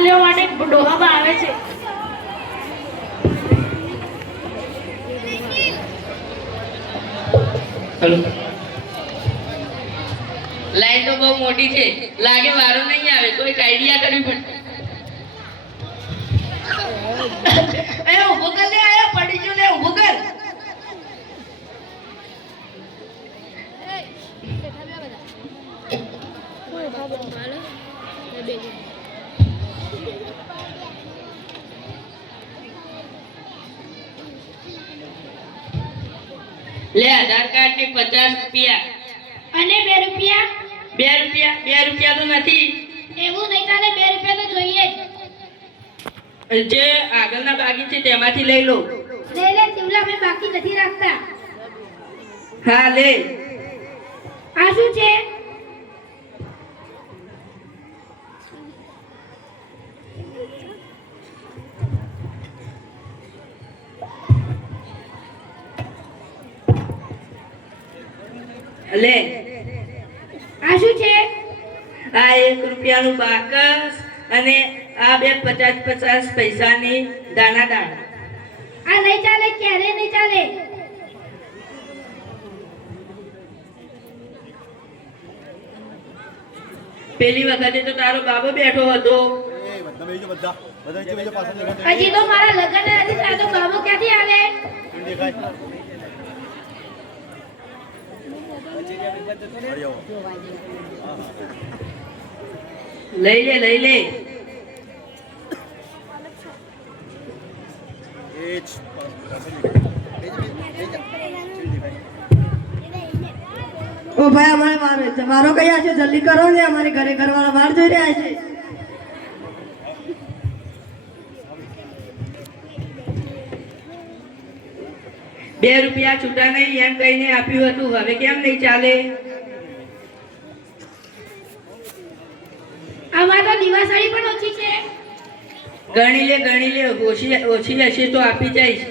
પ્રસાદ લેવા માટે ડોહામાં આવે છે. હેલો, લાઈન તો બહુ મોટી છે, લાગે વારો નહીં આવે, કોઈ આઈડિયા કરવી પડશે. એ ઉભો કર લે, આયો પડી ગયો, લે ઉભો કર. લે આધાર કાર્ડ ને 50 રૂપિયા અને 2 રૂપિયા. 2 રૂપિયા તો નથી. એવું નહીં ચાલે, 2 રૂપિયા તો જોઈએ જ. જે આગળના બાકી છે તેમાંથી લઈ લો. લે લે તિવલા, મેં બાકી નથી રાખતા. હા લે. આ શું છે? લે. આ શું છે? આ 1 રૂપિયાનું બાકસ અને આ બે 50 પૈસાની દાણા દાણા. આ નહીં ચાલે, ક્યારે નહીં ચાલે. પેલી વખતે તો તારો બાબો બેઠો હતો. હજી તો મારા લગ્ન નથી થયા તો બાબો ક્યાંથી આવે? લઈ લે. ઓ ભાઈ, અમારે મારો કયા છે, જલ્દી કરો ને, અમારે ઘરે ઘરવાળા બહાર જોઈ રહ્યા છે. બે રૂપિયા છૂટા નહીં એમ કહીને આપ્યું હતું, હવે કેમ નહીં ચાલે? આમાં તો દિવાસળી પણ ઓછી છે. ગણી લે, ઓછી હશે તો આપી જઈશ.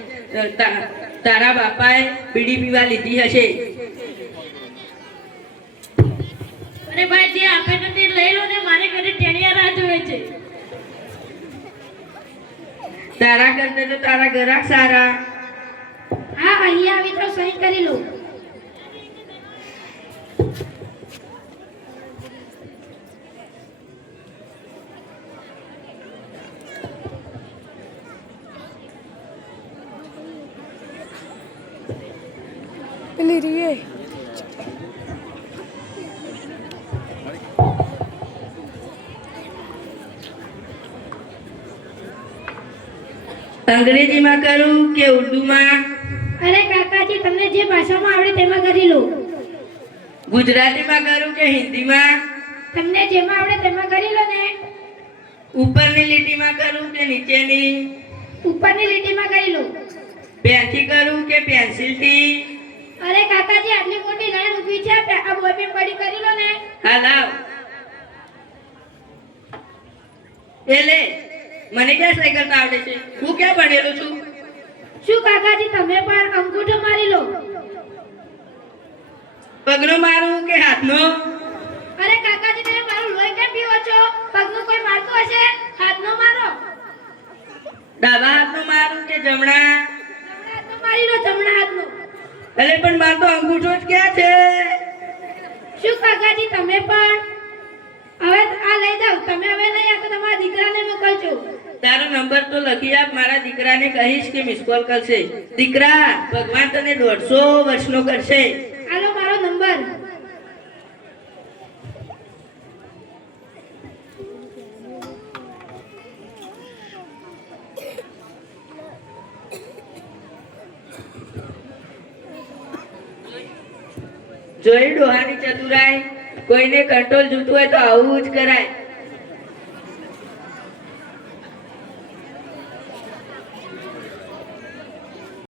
તારા બાપાએ બીડી પીવા લીધી હશે. અરે ભાઈ, જે આપે તો તે લઈ લો ને, મારે ઘરે ટેણિયા રાહ જોવે છે. તારા કરતા તો તારા ગ્રાહક સારા. હા, અહીંયા આવી તો સહી કરી લો. પેલી રીએ અંગ્રેજીમાં કરું કે ઉર્દુમાં? અરે કાકાજી, તમને જે ભાષામાં આવડે તેમાં કરી લો. ગુજરાતીમાં કરું કે હિન્દીમાં? તમને જેમાં આવડે તેમાં કરી લો ને. ઉપરની લીટીમાં કરું કે નીચેની? ઉપરની લીટીમાં કરી લો. પેનથી કરું કે પેન્સિલથી? અરે કાકાજી, આટલી મોટી લાઈન ઊભી છે, આ બોયપેન પડી કરી લો ને. હા લાવ. એ લે, મને ક્યાં સાયકલ આવડે છે? હું ક્યાં ભણેલો છું? શું કાકાજી, તમે પણ અંગૂઠો મારી લો. પગનો મારું કે હાથનો? અરે કાકાજી, તમે મારું લોહી કેમ પીવો છો? પગનું કોઈ મારતું હશે, હાથનો મારો. ડાબા હાથનો મારું કે જમણા? જમણા હાથનો મારી લો, જમણા હાથનો. અરે પણ મારો તો અંગૂઠો જ ક્યાં છે? શું કાકાજી, તમે પણ હવે આ લઈ જાઓ. તમે હવે નહીં આ તો તમારા દીકરાને મોકલજો. તારો નંબર તો લખી આપ, મારા દીકરાને કહીશ કે મિસ કોલ કરશે. દીકરા, ભગવાન તને 150 વર્ષનો કરશે. હાલો મારો નંબર. જોઈ ડોહાની ચતુરાઈ. કોઈને કંટ્રોલ જોતું હોય તો આવું જ કરાય.